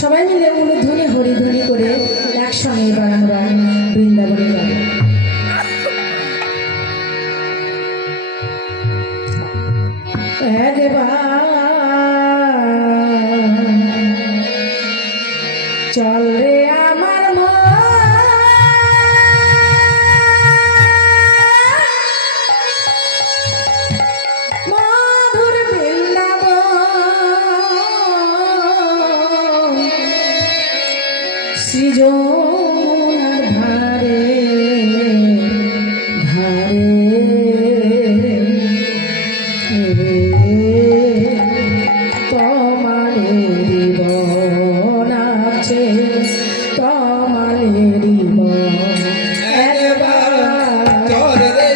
সবাই মিলে উলুধ্বনি হরিধ্বনি করে একসঙ্গে এবার আমরা বৃন্দাবনে যাব। চল রে আমার মধুর বৃন্দাবন সৃজনার ধারে ধারে তোমারেরি বন আছে, তোমারেরি বন একবার চল রে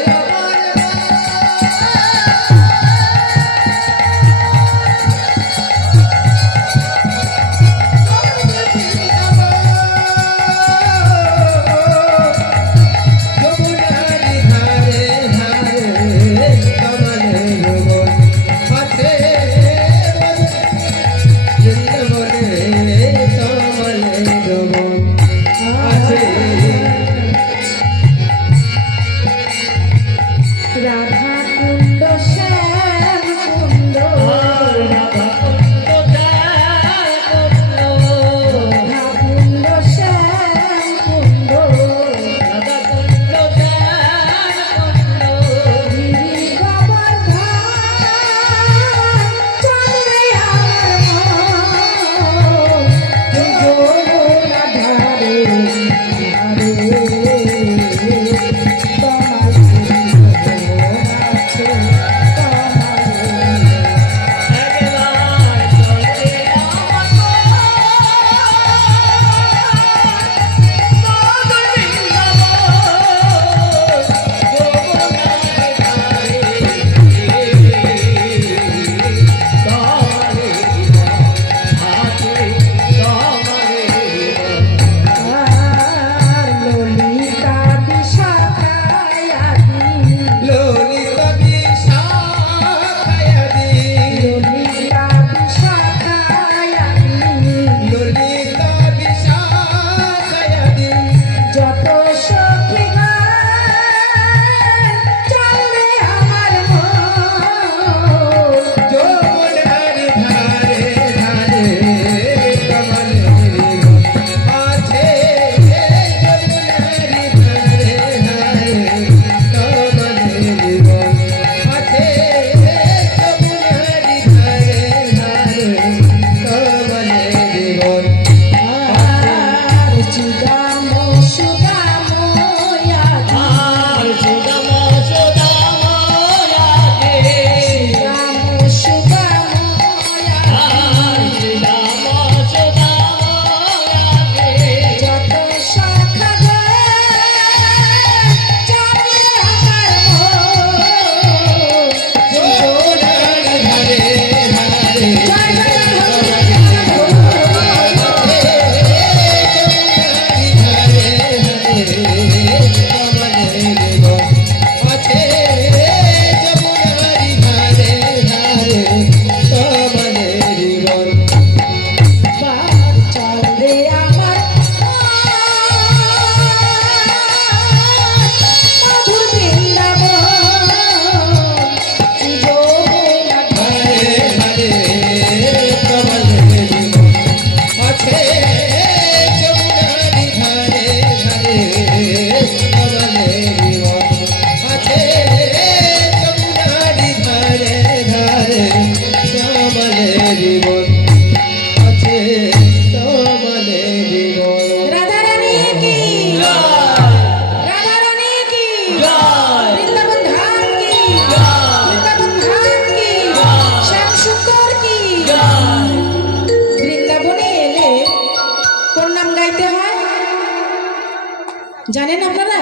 জানেন আপনারা?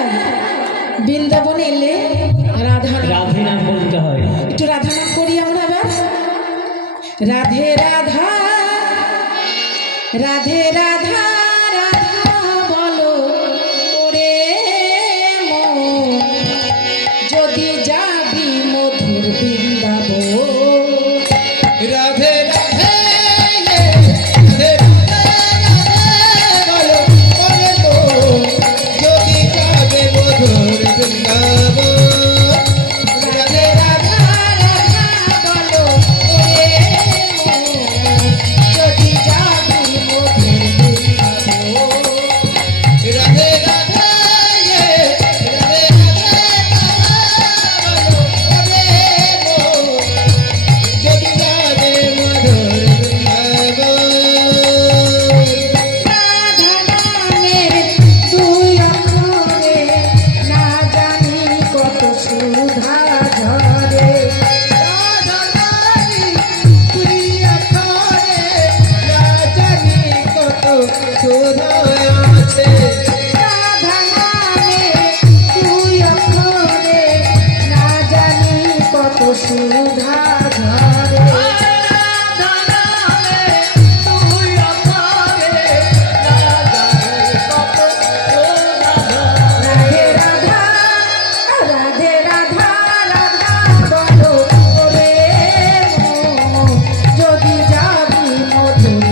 বৃন্দাবনে এলে রাধা নাম বলতে হয়। একটু রাধা নাম করি আমরা এবার। রাধে রাধা রাধে রাধা রাধা বলো ওরে মন, যদি যাবি মধুর বৃন্দাবন। রাধে রাধে রাধে রাধে শুধু আছে রাধা নামে তুই অক্ষরে না জানি কত সুধা ঝরে রাধে রাধা রাধে রাধা রাধা বলো ওরে মন, যদি যাবি মধুর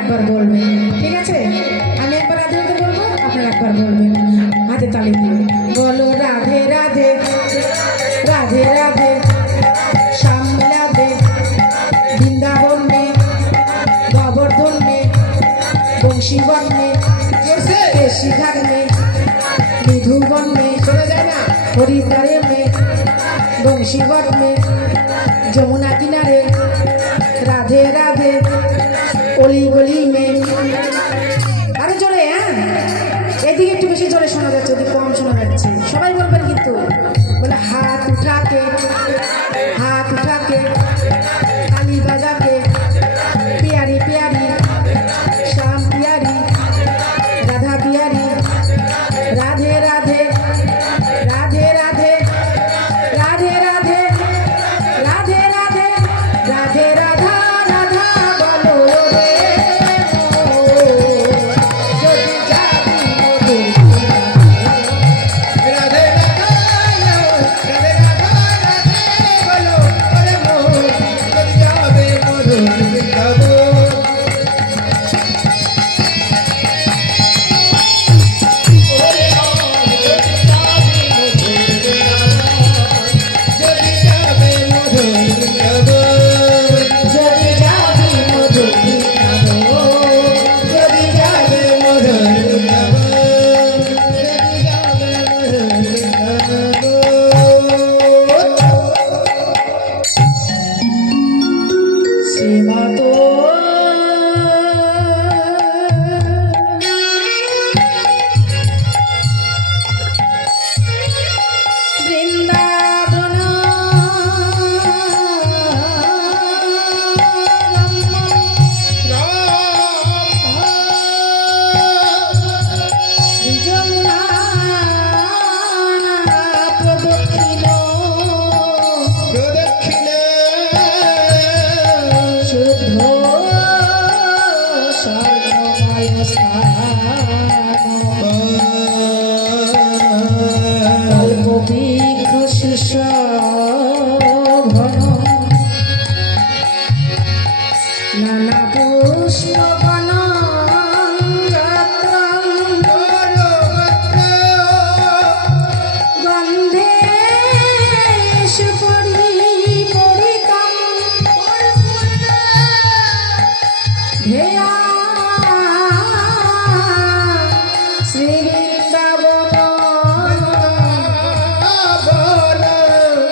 একবার বলবেন, ঠিক আছে? আমি একবার রাধে রাধে বলবো, আপনারা একবার বলবেন হাতে তালি দিয়ে। বলো রাধে রাধে রাধে রাধে শ্যাম রাধে বৃন্দাবন মে গোবর্ধন মে বংশীবন মে কেশীঘাট মে মধুবন মে হরিদ্বারে মে বংশীবন মে যমুনা কিনারে রাধে রাধে অলি গলি মে। আরো জোরে, হ্যাঁ এদিকে একটু বেশি জোরে শোনা যাচ্ছে, ওদিকে কম শোনা যাচ্ছে। সবাই বলবেন কিন্তু, বলে হাত উঠাকে তালি বাজাকে পিয়ারি পিয়ারি শ্যাম পিয়ারি রাধা পিয়ারি রাধে রাধে রাধে রাধে রাধে রাধে রাধে রাধে রাধে রাধা রাধা বলো রে যদি যাবি রাধে রাধা রাধে রাধা রাধে বলো ওরে মোর যদি যাবে মধুর বৃন্দাবন। যদি যাবে মধুর বৃন্দাবন, যদি যাবি মধুর বৃন্দাবন, যদি যাবে মধুর বৃন্দাবন, যদি যাবে মধুর বৃন্দাবন। শ্রীমত বৃন্দাবন শ্রী যমুনা প্রদক্ষিণ প্রদক্ষিণে শুদ্ধ স্বর্ণময় স্থান কল্পবৃক্ষ শিষ্য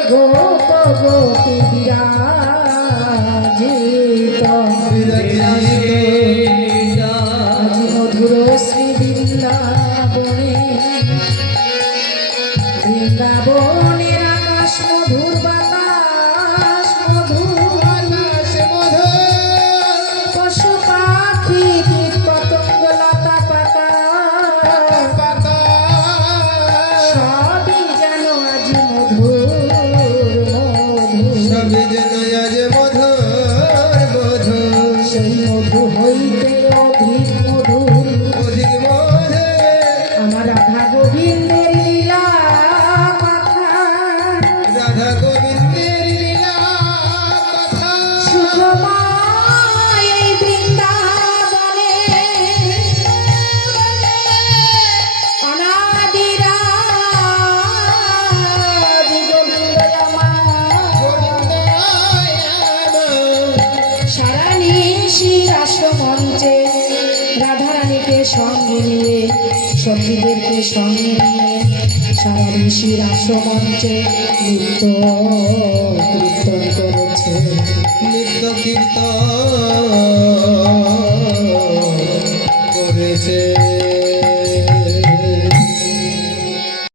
গোপ গোপী বিরাজিত আজি মধুর শ্রী বৃন্দাবনে বৃন্দাবনের আকাশ মধুর বাতাস মধুর পশু পাখি কীট পতঙ্গ লতা পাতা সবই যেন আজ মধুর মধুর সেই মধু হইতে অধিক মধুর আমার রাধা গোবিন্দের লীলা কথা রাধা গোবিন্দের লীলা কথা সুখময় এই বৃন্দাবনে অনাদিরাজ গোবিন্দ সারা নিশি রাষ্ট্রমঞ্চে রাধারানীকে সঙ্গে নিয়ে সখীদেরকে সঙ্গে নিয়ে সারা নিশি রাষ্ট্রমঞ্চে নৃত্য